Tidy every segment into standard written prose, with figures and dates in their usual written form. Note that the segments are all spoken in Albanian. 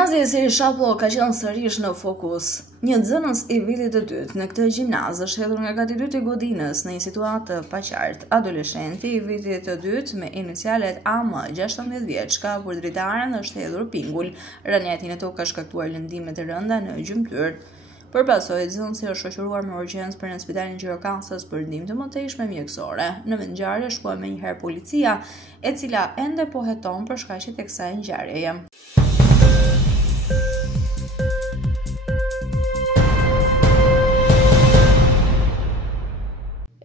Gjimnazi Seri Shaplo ka qenë sërish në fokus. Një nxënës i vitit të dytë në këtë gjimnaz është hedhur nga gati 2 i godinës në një situatë të paqartë. Adoleshenti i vitit të dytë me inicialet AM, 16 vjeç, ka për dritaren dhe është hedhur pingull. Rënja e tij në tokë ka shkaktuar lëndime të rënda në gjymtyr. Për pasojë, nxënësi është shoqëruar me urgjencë për në spitalin Gjirokastës për ndihmë të mëtejshme mjekësore. Në vend ngjarje shkoi menjëherë policia, e cila ende po heton për shkaqet e kësaj ngjarjeje.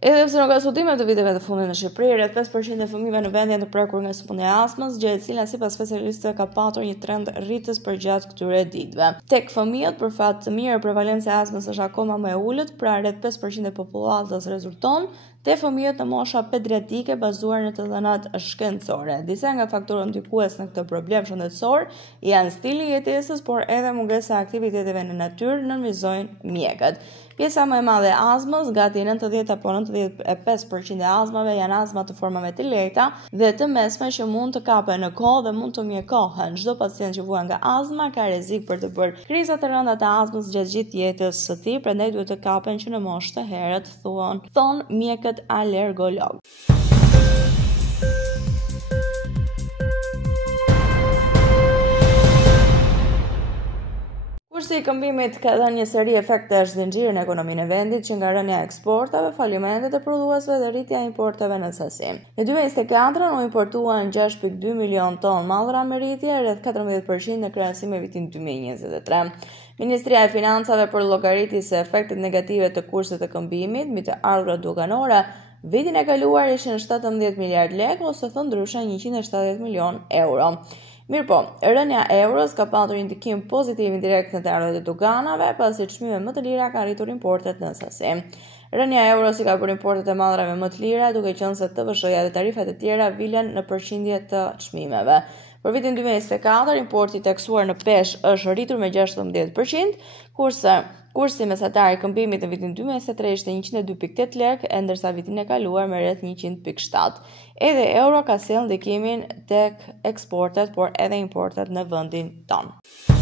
Edhe pse nuk ka studime të viteve të fundit në Shqipëri, rreth 5% e fëmijëve në vend janë të prekur nga sëmundja e astmës, gjë e cila sipas specialistëve ka patur një trend rritës përgjatë këtyre ditëve. Tek fëmijët, për fat të mirë, prevalenca e astmës është akoma më e ulët, pra rreth 5% e popullatës rezulton te fëmijët në mosha pediatrike bazuar në të dhënat shkencore. Disa nga faktorët ndikues në këtë problem shëndetësor janë stili i jetesës, por edhe mungesa e aktiviteteve në natyrë nënvizojnë mjekët. Pjesa më e madhe e astmës, gati 90 apo 95% e astmave janë astma të formave të lehta dhe të mesme që mund të kapen në kohë dhe mund të mjekohen. Çdo pacient që vuan nga astma ka rrezik për të bërë kriza të rënda të astmës gjatë gjithë jetës së tij, prandaj duhet të kapen që në moshë të herët, thon mjekët alergolog. Kursi i këmbimit ka dhënë një seri efektesh zinxhiri në ekonominë e vendit, që nga rënja e eksportave, falimentet e prodhuesve dhe rritja e importeve në sasi. Në 2024 u importuan 6.2 milion ton mallra me rritje rreth 14% në krahasim me vitin 2023. Ministria e Financave për llogaritë se efektet negative të kursit të këmbimit mbi të ardhurat doganore vitin e kaluar ishin 17 miliard lekë ose thon ndryshe 170 milion euro. Mirpo, rënja e euros ka patur një ndikim pozitiv indirekt në të ardhurat e doganave, pasi çmime më të lira kanë rritur importet në sasi. Rënja e euros i ka bërë importet e mallrave më të lira, duke qenë se TVSH-ja dhe tarifat e tjera vilen në përqindje të çmimeve. Për vitin 2024, importi teksuar në peshë është rritur me 16%, kurse kursi mesatar i këmbimit në vitin 2023 ishte 102.8 lekë, ndërsa vitin e kaluar me rreth 100.7. Edhe euro ka sjellë ndikimin tek eksportet, por edhe importet në vendin tonë.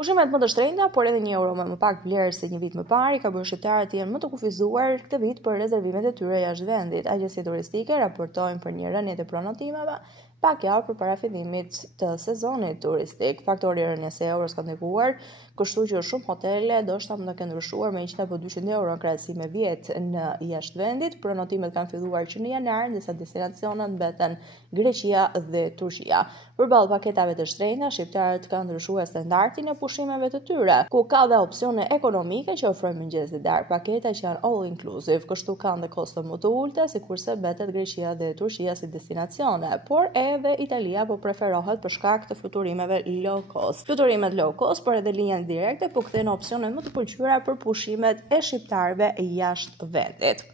Pushimet më të shtrenjta, por edhe një euro më pak vlerë se një vit më parë, ka bërë shqiptarët të jenë më të kufizuar këtë vit për rezervimet e tyre jashtë vendit. Agjenciat turistike raportojnë për një rënje të pronotimeve pak javë përpara fillimit të sezonit turistik. Faktori i rënjes së euros ka ndikuar, kështu që shumë hotele do të mund të kenë ndryshuar me 100 apo 200 euro në krahasim me vjet në jashtë vendit. Pronotimet kanë filluar që në janar, ndërsa destinacionet mbeten Greqia dhe Turqia. Përballë paketave të shtrenjta, shqiptarët kanë ndryshuar standardin e pushimeve të tyre, ku ka dhe opsione ekonomike që ofrojnë mëngjes dhe darkë, paketa që janë all inclusive, kështu kanë dhe kosto më të ulta, sikurse mbetet Greqia dhe Turqia si destinacione, por edhe Italia po preferohet për shkak të fluturimeve low cost. Fluturimet low cost, por edhe linjat direkte po kthejnë opsione më të pëlqyera për pushimet e shqiptarëve jashtë vendit.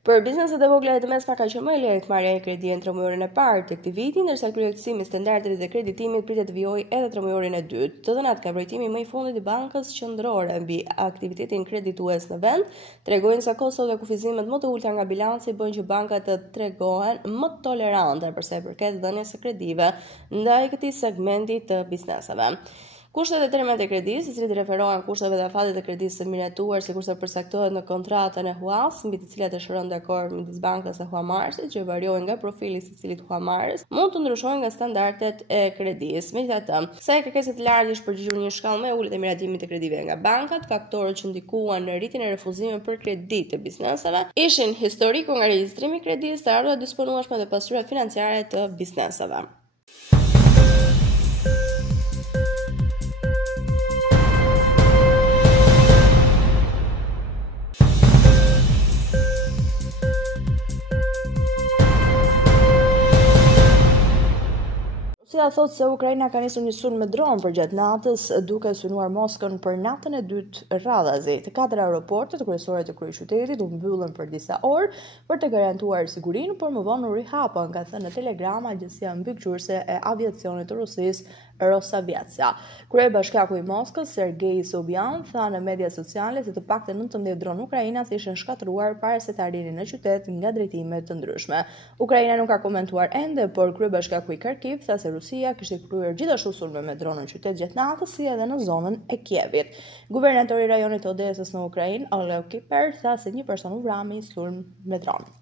Për bizneset e vogla e të mesme ka qenë më e lehtë marrja e kredi në tremujorin e parë të këtij viti, ndërsa kryetësimi i standardeve të kreditimit pritet të vijojë edhe tremujorin e dytë. Të dhënat nga vërtetimi më i fundit i Bankës Qendrore mbi aktivitetin kreditues në vend tregojnë se kostot dhe kufizimet më të ulta nga bilanci bëjnë që bankat të tregohen më tolerante për sa i përket dhënies së kredive ndaj këtij segmenti të bizneseve. Kushtet e termit të kredisë, i cili referohen kushteve dhe afatet e kredisë së miratuar, sikurse përcaktohet në kontratën e Huas, mbi të cilat është rënë dakord midis bankës dhe Huamarsit, që variojnë nga profili i secilit Huamaris, mund të ndryshojnë nga standardet e kredisë. Megjithatë, sa i kërkesat të lartë është përgjigjur një shkallë më e ulët e miratimit të kredive nga bankat, faktorët që ndikuan në rritjen e refuzimeve për kredi të bizneseve ishin historiku nga regjistrimi i kredisë, të ardhurat disponueshme dhe pasyrat financiare të bizneseve. Rusia thotë se Ukraina ka nisur një sulm me dron përgjatë natës, duke synuar Moskën për natën e dytë radhazi. Të katër aeroportet kryesore të kryeqytetit u mbyllën për disa orë për të garantuar sigurinë, por më vonë u rihapën, ka thënë në Telegram agjencia mbikëqyrëse e aviacionit të Rusisë Rosaviatsia. Kryebashkiaku i Moskës, Sergej Sobjan, tha në media sociale se të paktën 19 dronë ukrainas ishin shkatruar para se të arrinin në qytet nga drejtime të ndryshme. Ukraina nuk ka komentuar ende, por kryebashkiaku i Kharkiv tha se Rusia kishte kryer gjithashtu sulme me dronë në qytet gjatë natës, si edhe në zonën e Kievit. Guvernatori i rajonit të Odesës në Ukrainë, Oleg Kiper, tha se një person u vrami sulm me dronë.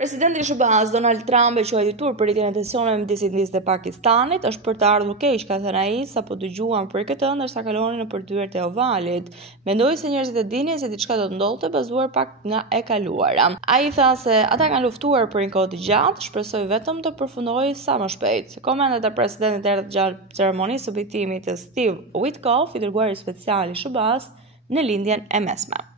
Presidenti i SBA-s Donald Trump e quajti turp për rritjen e tensioneve midis Indisë dhe Pakistanit, është për të ardhur keq, ka thënë ai, sapo dëgjuam për këtë ndërsa kalonin nëpër dyert e ovalit. Mendoi se njerëzit e dinin se diçka do të ndodhte bazuar pak nga e kaluara. Ai tha se ata kanë luftuar për një kohë të gjatë, shpresoi vetëm të përfundojë sa më shpejt. Komentet e presidentit erdhën gjatë ceremonisë së vitimit të Steve Witkoff, i dërguari special i SBA-s në lindjen e mesme.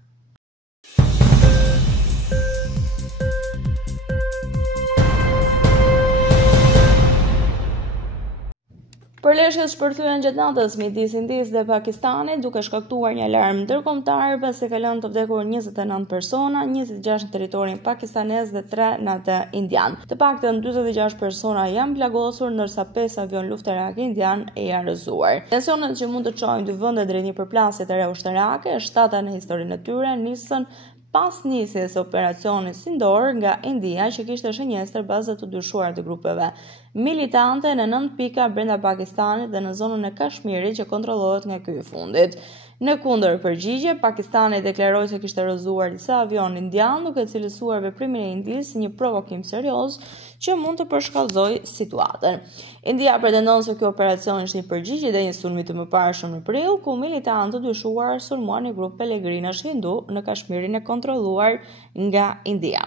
Përleshjet shpërthyen gjatë natës midis Indisë dhe Pakistanit, duke shkaktuar një alarm ndërkombëtar pasi ka lënë të vdekur 29 persona, 26 në territorin pakistanez dhe 3 në atë indian. Të paktën 46 persona janë plagosur, ndërsa 5 avion luftarak indian e janë rrëzuar. Tensionet që mund të çojnë dy vendet drejt një përplasje të re ushtarake, shtata në historinë e tyre nisën pas nisjes së operacionit Sindor nga India, që kishte shënjestër bazat të dyshuara të grupeve militante në 9 pika brenda Pakistanit dhe në zonën e Kashmirit që kontrollohet nga ky i fundit. Në kundër përgjigje, Pakistani deklaroi se kishte rrëzuar disa avion indian, duke cilësuar veprimin e Indisë si një provokim serioz që mund të përshkallëzojë situatën. India pretendon se ky operacion është një përgjigje ndaj një sulmi të mëparshëm në prill, ku militantë të dyshuar sulmuan një grup pelegrinash hindu në Kashmirin e kontrolluar nga India.